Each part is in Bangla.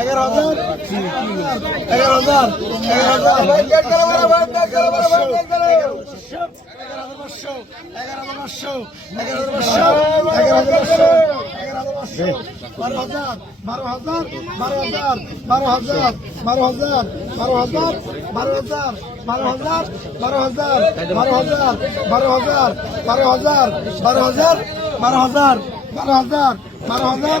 এগারো হাজার এগারো হাজার এগারো হাজার বারো হাজার বারো হাজার বারো হাজার বারো হাজার বারো হাজার বারো হাজার বারো হাজার বারো হাজার বারো হাজার বারো হাজার বারো হাজার বারো হাজার বারো হাজার বারো হাজার বারো হাজার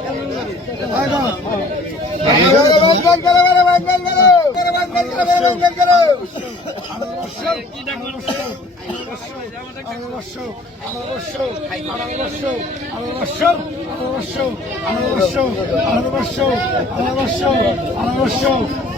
আলোবর্ষ আলোবর্ষ আলোবর্ষ আলোবর্ষ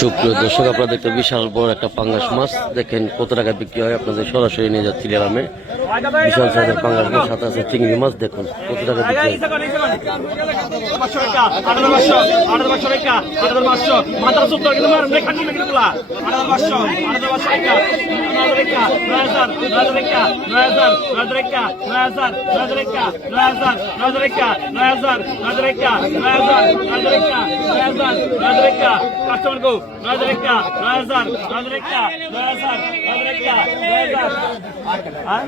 সুপ্রিয় দর্শক আপনারা দেখতে বিশাল বড় একটা পাঙ্গাস মাছ। দেখেন কত টাকা বিক্রি হয়, আপনাদের সরাসরি নিয়ে যাচ্ছি গ্রামে। বিশাল সাইজের পাঙ্গাস মাছ সাথে আছে চিংড়ি মাছ, দেখুন, কত টাকা বিক্রি হয়। কাস্টমার গো নয় হাজার একটা নয় হাজার নয় হাজার একটা নয় হাজার নয় হাজার একটা নয় হাজার আর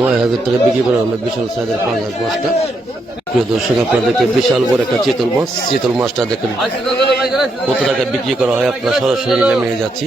নয় হাজার টাকা বিক্রি করা হলো বিশাল সাইজের পাঙ্গাস মাছটা। প্রিয় দর্শক, আপনাদেরকে বিশাল বড় একটা চিতল মাছ। চিতল মাছটা দেখেন কত টাকা বিক্রি করা হয়, আপনার সরাসরি নিয়ে যাচ্ছি।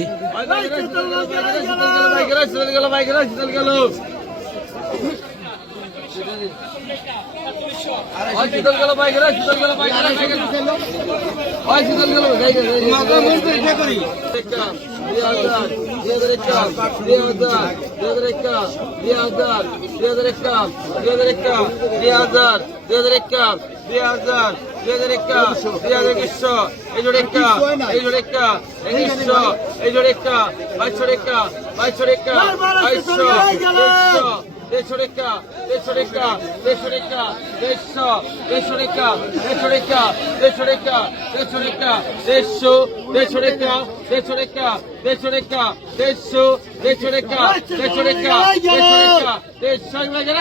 দেড়শো রেখা দেড়শো রেখা দেড়শো রেখা দেড়শো দেড়শো রেখা দেড়শো রেখা দেড়শো রেখা দেড়শো রেখা দেড়শো দেড়শো রেখা দেড়শো টাকা দেড়শো রেখা দেড়শো দেড়শো রেখা দেড়শো রেখা দেড়শো রেখা দেড়শো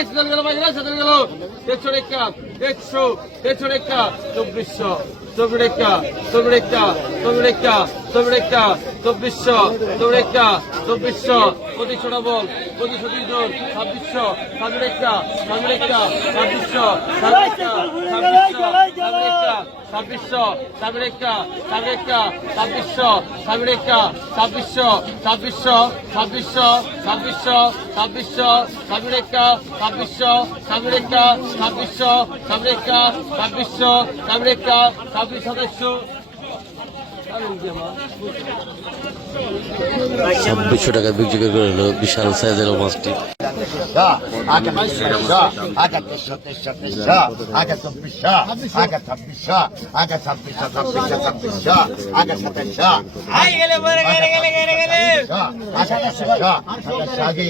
চলে গেল বাইরে চলে গেল। দেড়শো রেখা দেড়শো দেড়শো রেখা চব্বিশশো চব্বিশ রেখা চব্বিশ রেখা চব্বিশ রেখা চব্বিশ রেখা চব্বিশশো চব্বিশ রেখা চব্বিশশো, পঁচিশশো ডবল ছাব্বিশশো ছাব্বিশ রেখা ছাব্বিশ রেখা ছাব্বিশশো ছাব্বিশ রেখা ছাব্বিশশো ছাব্বিশ রেখা ছাব্বিশ রেখা ছাব্বিশশো ছাব্বিশ রেখা ছাব্বিশশো ছাব্বিশশো ছাব্বিশশো ছাব্বিশশো ছাব্বিশশো ছাব্বিশ আমেরিকা ছাব্বিশ আমেরিকা ছাব্বিশ আমেরিকা ছাব্বিশ আমেরিকা, ছাব্বিশ সদস্য। ছাব্বিশশো টাকা বিক্রি করে হলো বিশাল সাইজের মাছটি। আগে বাইশশো আগে তেইশশো আগে চব্বিশশো আগে ছাব্বিশশো আগে ছাব্বিশশো ছাব্বিশশো ছাব্বিশশো আগে সাতাইশশো আগে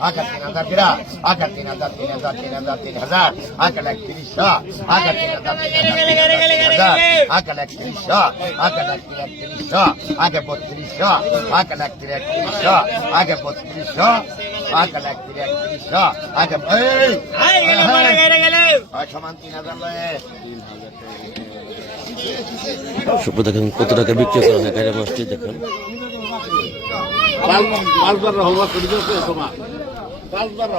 আগে তিন হাজার তিরা আগে তিন হাজার তিন হাজার তিন হাজার তিন হাজার আগে একত্রিশশো আগে তিন হাজার তিন হাজার আগে একত্রিশশো আগে একত্রিশশো আগে বত্রিশশো আগে একত্রিশ একত্রিশশো আগে বত্রিশশো আগে একত্রিশ একত্রিশশো আগে এই সমান তিন হাজার লয়ে সুপ্র দেখেন কত টাকা বিক্রি করা হয় গাড়ি মাছটি দেখেন।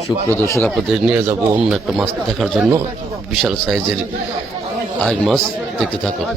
সুপ্রিয় দর্শক, আপনাদের নিয়ে যাব অন্য একটা মাছ দেখার জন্য। বিশাল সাইজের আগ মাছ। দেখতে থাকুন।